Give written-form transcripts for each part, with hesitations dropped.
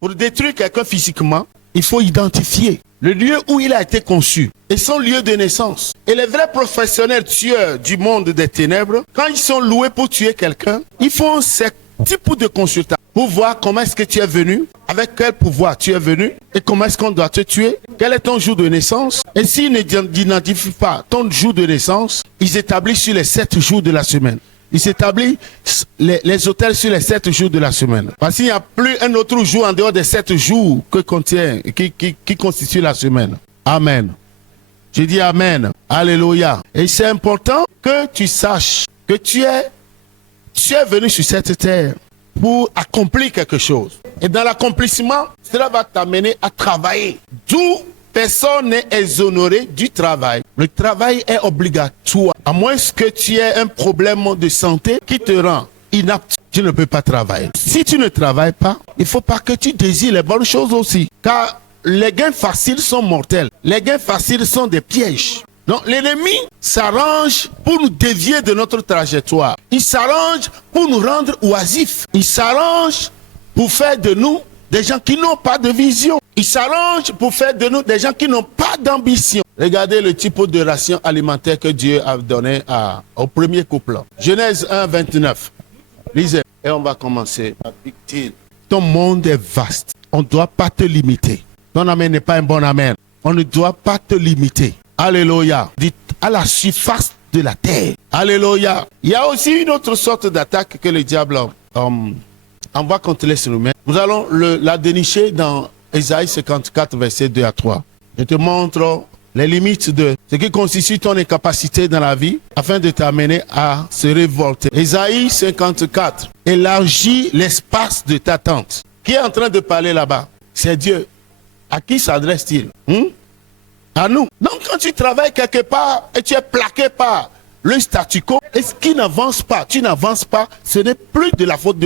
Pour détruire quelqu'un physiquement, il faut identifier le lieu où il a été conçu et son lieu de naissance. Et les vrais professionnels tueurs du monde des ténèbres, quand ils sont loués pour tuer quelqu'un, ils font ce type de consultation pour voir comment est-ce que tu es venu, avec quel pouvoir tu es venu et comment est-ce qu'on doit te tuer, quel est ton jour de naissance. Et s'ils n'identifient pas ton jour de naissance, ils établissent sur les 7 jours de la semaine. Ils établissent les hôtels sur les 7 jours de la semaine. Parce qu'il n'y a plus un autre jour en dehors des 7 jours qui constitue la semaine. Amen. Je dis Amen. Alléluia. Et c'est important que tu saches que tu es venu sur cette terre pour accomplir quelque chose. Et dans l'accomplissement, cela va t'amener à travailler. D'où personne n'est exonéré du travail. Le travail est obligatoire. À moins que tu aies un problème de santé qui te rend inapte, tu ne peux pas travailler. Si tu ne travailles pas, il ne faut pas que tu désires les bonnes choses aussi. Car les gains faciles sont mortels. Les gains faciles sont des pièges. Donc l'ennemi s'arrange pour nous dévier de notre trajectoire. Il s'arrange pour nous rendre oisifs. Il s'arrange pour faire de nous des gens qui n'ont pas de vision. Il s'arrange pour faire de nous des gens qui n'ont pas d'ambition. Regardez le type de ration alimentaire que Dieu a donné au premier couple. Genèse 1, 29. Lisez. Et on va commencer. Ton monde est vaste. On ne doit pas te limiter. Ton amen n'est pas un bon amen. On ne doit pas te limiter. Alléluia. Dites à la surface de la terre. Alléluia. Il y a aussi une autre sorte d'attaque que le diable envoie contre les humains. Nous allons la dénicher dans Ésaïe 54, versets 2 à 3. Je te montre les limites de ce qui constitue ton incapacité dans la vie afin de t'amener à se révolter. Ésaïe 54. Élargis l'espace de ta tente. Qui est en train de parler là-bas? C'est Dieu. À qui s'adresse-t-il? À nous. Donc quand tu travailles quelque part et tu es plaqué par le statu quo, et ce qui n'avance pas, tu n'avances pas, ce n'est pas de la faute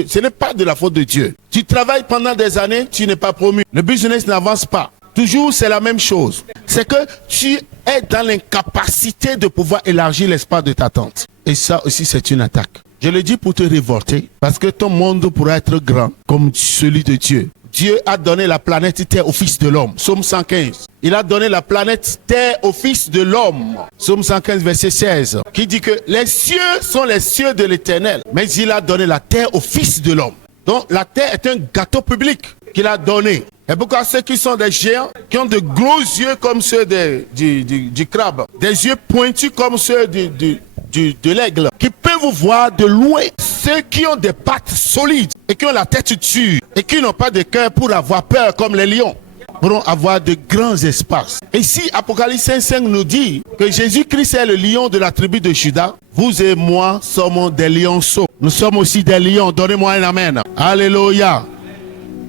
de Dieu. Tu travailles pendant des années, tu n'es pas promu. Le business n'avance pas. Toujours, c'est la même chose. C'est que tu es dans l'incapacité de pouvoir élargir l'espace de ta tente. Et ça aussi, c'est une attaque. Je le dis pour te révolter, parce que ton monde pourra être grand comme celui de Dieu. Dieu a donné la planète Terre au Fils de l'homme. Psaume 115. Il a donné la planète Terre au Fils de l'homme. Psaume 115, verset 16. Qui dit que les cieux sont les cieux de l'Éternel. Mais il a donné la terre au Fils de l'homme. Donc la terre est un gâteau public qu'il a donné. Et pourquoi ceux qui sont des géants, qui ont de gros yeux comme ceux du crabe, des yeux pointus comme ceux de l'aigle, qui peuvent vous voir de loin, ceux qui ont des pattes solides et qui ont la tête dure et qui n'ont pas de cœur pour avoir peur comme les lions, pourront avoir de grands espaces. Et si Apocalypse 5 nous dit que Jésus-Christ est le lion de la tribu de Juda, vous et moi sommes des lionceaux. Nous sommes aussi des lions. Donnez-moi un amen. Alléluia.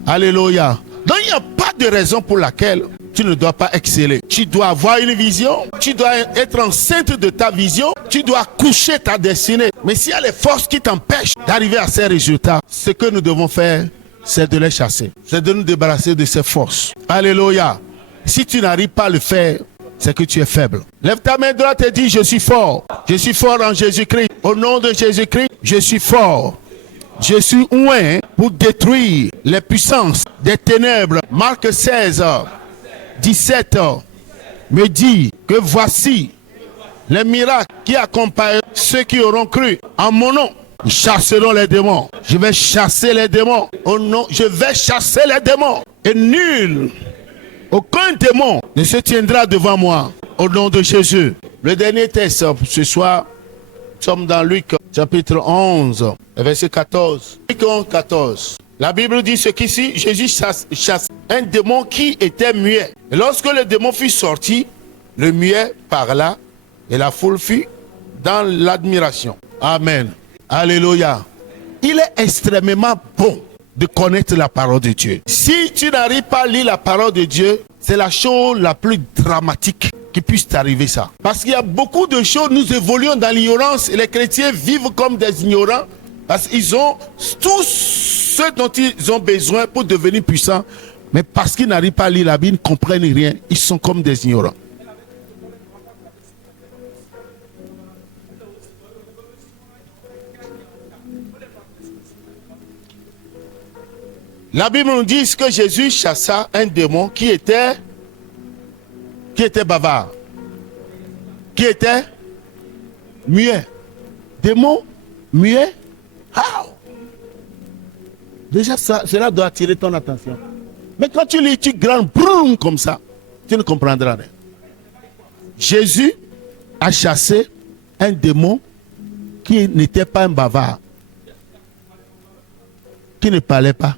Alléluia. Donc il n'y a pas de raison pour laquelle tu ne dois pas exceller. Tu dois avoir une vision, tu dois être enceinte de ta vision, tu dois coucher ta destinée. Mais s'il y a les forces qui t'empêchent d'arriver à ces résultats, ce que nous devons faire, c'est de les chasser. C'est de nous débarrasser de ces forces. Alléluia. Si tu n'arrives pas à le faire, c'est que tu es faible. Lève ta main droite et dis, je suis fort. Je suis fort en Jésus-Christ. Au nom de Jésus-Christ, je suis fort. Je suis oint pour détruire les puissances des ténèbres. Marc 16, 17 me dit que voici les miracles qui accompagnent ceux qui auront cru en mon nom. Nous chasserons les démons. Je vais chasser les démons. Oh non, je vais chasser les démons. Et nul, aucun démon ne se tiendra devant moi. Au nom de Jésus. Le dernier texte ce soir, nous sommes dans Luc chapitre 11, verset 14. Luc 11, 14. La Bible dit ce qu'ici, Jésus chasse un démon qui était muet. Et lorsque le démon fut sorti, le muet parla et la foule fut dans l'admiration. Amen. Alléluia. Il est extrêmement bon de connaître la parole de Dieu. Si tu n'arrives pas à lire la parole de Dieu, c'est la chose la plus dramatique qui puisse t'arriver ça. Parce qu'il y a beaucoup de choses, nous évoluons dans l'ignorance et les chrétiens vivent comme des ignorants parce qu'ils ont tout ce dont ils ont besoin pour devenir puissants. Mais parce qu'ils n'arrivent pas à lire la Bible, ils ne comprennent rien, ils sont comme des ignorants. La Bible nous dit que Jésus chassa un démon qui était bavard, qui était muet. Démon muet. Ah! Déjà, cela doit attirer ton attention. Mais quand tu lis, tu grandes broum comme ça, tu ne comprendras rien. Jésus a chassé un démon qui n'était pas un bavard, qui ne parlait pas.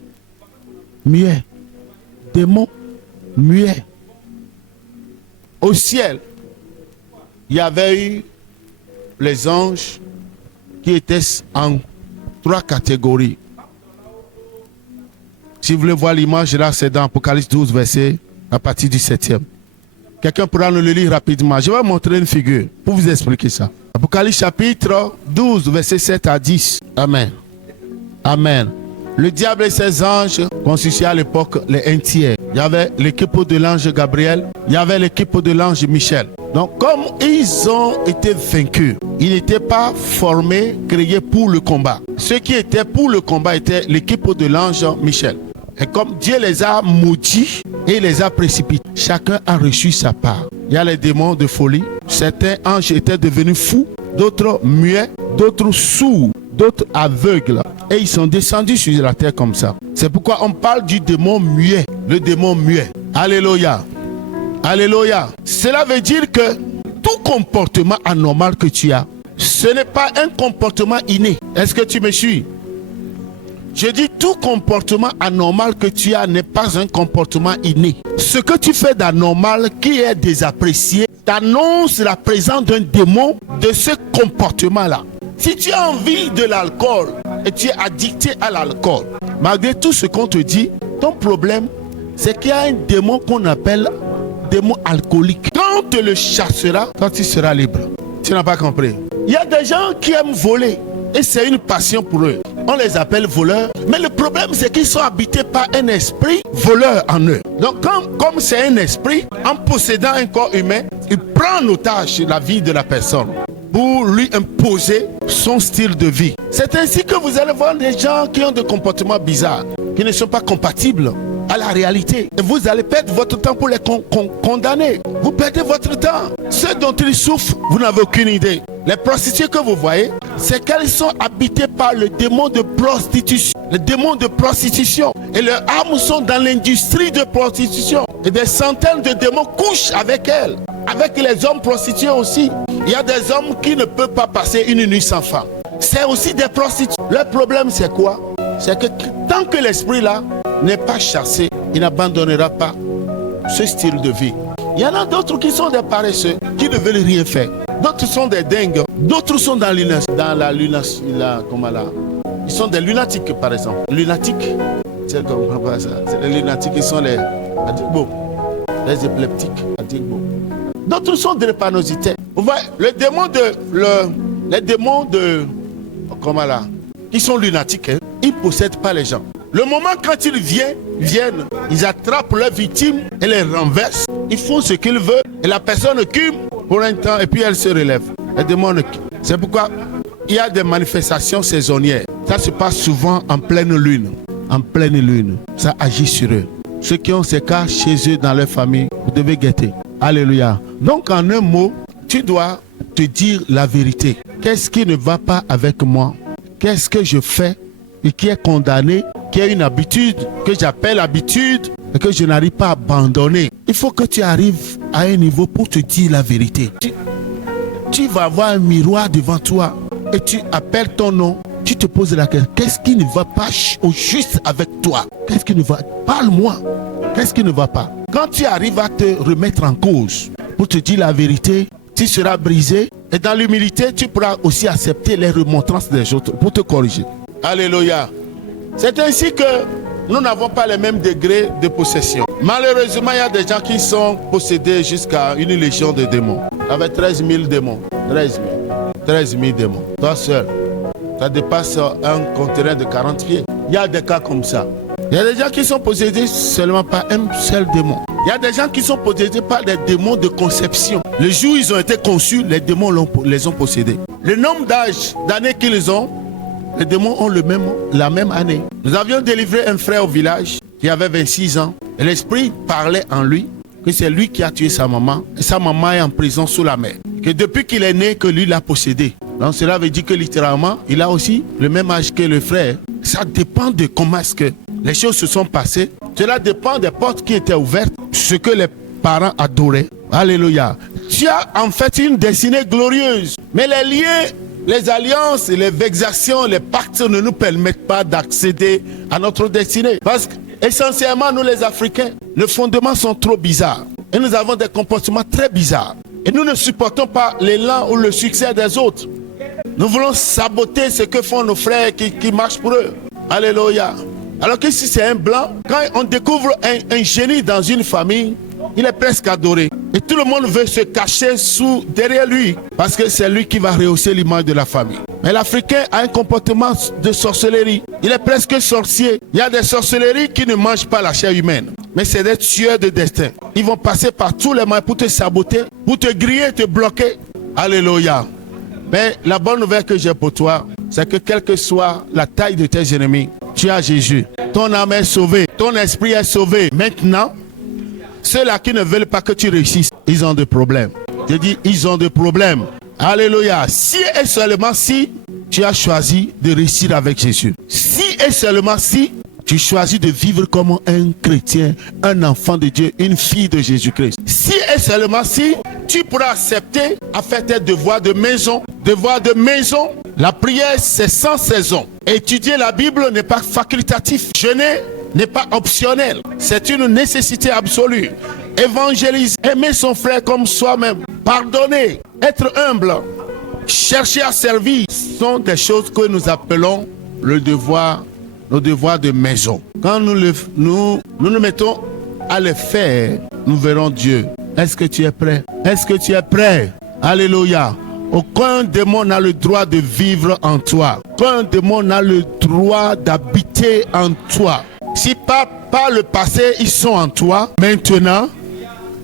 Muet. Démon muet. Au ciel, il y avait eu les anges qui étaient en 3 catégories. Si vous voulez voir l'image, là, c'est dans Apocalypse 12, verset à partir du 7e. Quelqu'un pourra nous le lire rapidement. Je vais vous montrer une figure pour vous expliquer ça. Apocalypse chapitre 12, verset 7 à 10. Amen. Amen. Le diable et ses anges constituaient à l'époque les 1/3. Il y avait l'équipe de l'ange Gabriel, il y avait l'équipe de l'ange Michel. Donc comme ils ont été vaincus, ils n'étaient pas formés, créés pour le combat. Ceux qui étaient pour le combat étaient l'équipe de l'ange Michel. Et comme Dieu les a maudits et les a précipités, chacun a reçu sa part. Il y a les démons de folie. Certains anges étaient devenus fous, d'autres muets, d'autres sourds, d'autres aveugles. Et ils sont descendus sur la terre comme ça. C'est pourquoi on parle du démon muet. Le démon muet. Alléluia. Alléluia. Cela veut dire que tout comportement anormal que tu as, ce n'est pas un comportement inné. Est-ce que tu me suis? Je dis tout comportement anormal que tu as n'est pas un comportement inné. Ce que tu fais d'anormal qui est désapprécié t'annonce la présence d'un démon de ce comportement-là. Si tu as envie de l'alcool et tu es addicté à l'alcool, malgré tout ce qu'on te dit, ton problème, c'est qu'il y a un démon qu'on appelle démon alcoolique. Quand on te le chassera, quand tu seras libre. Tu n'as pas compris. Il y a des gens qui aiment voler et c'est une passion pour eux. On les appelle voleurs. Mais le problème, c'est qu'ils sont habités par un esprit voleur en eux. Donc, comme c'est un esprit, en possédant un corps humain, il prend en otage la vie de la personne pour lui imposer son style de vie. C'est ainsi que vous allez voir des gens qui ont des comportements bizarres, qui ne sont pas compatibles à la réalité. Et vous allez perdre votre temps pour les condamner. Vous perdez votre temps. Ceux dont ils souffrent, vous n'avez aucune idée. Les prostituées que vous voyez, c'est qu'elles sont habitées par le démon de prostitution. Le démon de prostitution. Et leurs âmes sont dans l'industrie de prostitution. Et des centaines de démons couchent avec elles. Avec les hommes prostitués aussi. Il y a des hommes qui ne peuvent pas passer une nuit sans femme. C'est aussi des prostituées. Le problème, c'est quoi? C'est que tant que l'esprit là n'est pas chassé, il n'abandonnera pas ce style de vie. Il y en a d'autres qui sont des paresseux, qui ne veulent rien faire. D'autres sont des dingues. D'autres sont dans la lunatique. Ils sont des lunatiques, par exemple. Lunatiques, c'est comme ça. C'est les lunatiques qui sont les addicts, les épileptiques, addicts. D'autres sont des drépanocytaires. Vous voyez, les démons qui sont lunatiques, hein, ils ne possèdent pas les gens. Le moment quand ils viennent, ils attrapent leurs victimes et les renversent. Ils font ce qu'ils veulent et la personne cume pour un temps et puis elle se relève. Les démons. C'est pourquoi il y a des manifestations saisonnières. Ça se passe souvent en pleine lune. En pleine lune. Ça agit sur eux. Ceux qui ont ces cas chez eux dans leur famille, vous devez guetter. Alléluia. Donc en un mot, tu dois te dire la vérité. Qu'est-ce qui ne va pas avec moi? Qu'est-ce que je fais et qui est condamné, qui est une habitude que j'appelle habitude et que je n'arrive pas à abandonner? Il faut que tu arrives à un niveau pour te dire la vérité. Tu vas avoir un miroir devant toi et tu appelles ton nom. Tu te poses la question, qu'est-ce qui ne va pas au juste avec toi? Qu'est-ce qui ne va? Parle-moi. Qu'est-ce qui ne va pas? Quand tu arrives à te remettre en cause pour te dire la vérité, tu seras brisé. Et dans l'humilité, tu pourras aussi accepter les remontrances des autres pour te corriger. Alléluia. C'est ainsi que nous n'avons pas les mêmes degrés de possession. Malheureusement, il y a des gens qui sont possédés jusqu'à une légion de démons. Avec 13 000 démons. 13 000 démons. Toi seul. Ça dépasse un conteneur de 40 pieds. Il y a des cas comme ça. Il y a des gens qui sont possédés seulement par un seul démon. Il y a des gens qui sont possédés par des démons de conception. Le jour où ils ont été conçus, les démons les ont possédés. Le nombre d'années qu'ils ont Les démons ont la même année. Nous avions délivré un frère au village qui avait 26 ans. Et l'esprit parlait en lui que c'est lui qui a tué sa maman. Et sa maman est en prison sous la mer. Que depuis qu'il est né, que lui l'a possédé. Donc cela veut dire que littéralement, il a aussi le même âge que le frère. Ça dépend de comment est-ce que les choses se sont passées. Cela dépend des portes qui étaient ouvertes. Ce que les parents adoraient. Alléluia. Tu as en fait une destinée glorieuse. Mais les liens, les alliances, les vexations, les pactes ne nous permettent pas d'accéder à notre destinée. Parce qu'essentiellement, nous les Africains, nos fondements sont trop bizarres. Et nous avons des comportements très bizarres. Et nous ne supportons pas l'élan ou le succès des autres. Nous voulons saboter ce que font nos frères qui marchent pour eux. Alléluia. Alors que si c'est un blanc, quand on découvre un génie dans une famille, il est presque adoré. Et tout le monde veut se cacher derrière lui. Parce que c'est lui qui va rehausser l'image de la famille. Mais l'Africain a un comportement de sorcellerie. Il est presque sorcier. Il y a des sorcelleries qui ne mangent pas la chair humaine. Mais c'est des tueurs de destin. Ils vont passer par tous les moyens pour te saboter, pour te griller, te bloquer. Alléluia. Mais la bonne nouvelle que j'ai pour toi, c'est que quelle que soit la taille de tes ennemis, tu as Jésus. Ton âme est sauvée. Ton esprit est sauvé. Maintenant, ceux-là qui ne veulent pas que tu réussisses, ils ont des problèmes. Je dis, ils ont des problèmes. Alléluia. Si et seulement si tu as choisi de réussir avec Jésus. Si et seulement si tu choisis de vivre comme un chrétien, un enfant de Dieu, une fille de Jésus-Christ. Si et seulement si tu pourras accepter à faire tes devoirs de maison. Devoirs de maison, la prière c'est sans saison. Étudier la Bible n'est pas facultatif. Jeûner n'est pas optionnel. C'est une nécessité absolue. Évangéliser, aimer son frère comme soi-même, pardonner, être humble, chercher à servir, sont des choses que nous appelons le devoir, nos devoirs de maison. Quand nous nous mettons à les faire, nous verrons Dieu. Est-ce que tu es prêt? Est-ce que tu es prêt? Alléluia. Aucun démon n'a le droit de vivre en toi. Aucun démon n'a le droit d'habiter en toi. Si par le passé, ils sont en toi, maintenant,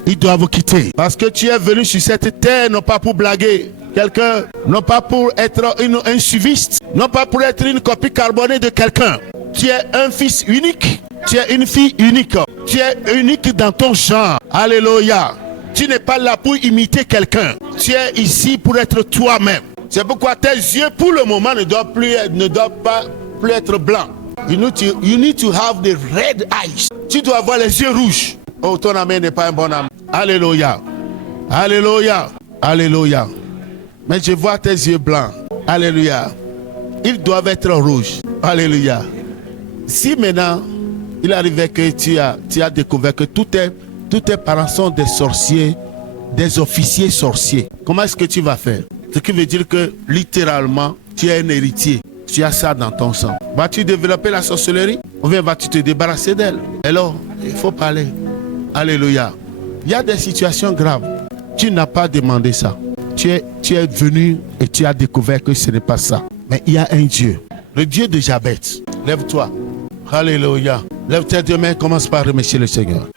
ils doivent quitter. Parce que tu es venu sur cette terre, non pas pour blaguer quelqu'un, non pas pour être un suiviste, non pas pour être une copie carbonée de quelqu'un. Tu es un fils unique, tu es une fille unique, tu es unique dans ton genre. Alléluia. Tu n'es pas là pour imiter quelqu'un. Tu es ici pour être toi-même. C'est pourquoi tes yeux, pour le moment, ne doivent pas plus être blancs. You need to have the red eyes. Tu dois avoir les yeux rouges. Oh, ton ami n'est pas un bon ami. Alléluia. Alléluia. Alléluia. Mais je vois tes yeux blancs. Alléluia. Ils doivent être rouges. Alléluia. Si maintenant, il arrivait que tu as découvert que tous tes parents sont des sorciers, des officiers sorciers, comment est-ce que tu vas faire? Ce qui veut dire que littéralement, tu es un héritier. Tu as ça dans ton sang. Vas-tu développer la sorcellerie ou bien vas-tu te débarrasser d'elle? Alors, il faut parler. Alléluia. Il y a des situations graves. Tu n'as pas demandé ça. Tu es venu et tu as découvert que ce n'est pas ça. Mais il y a un Dieu. Le Dieu de Jabez. Lève-toi. Alléluia. Lève tes deux mains, commence par remercier le Seigneur.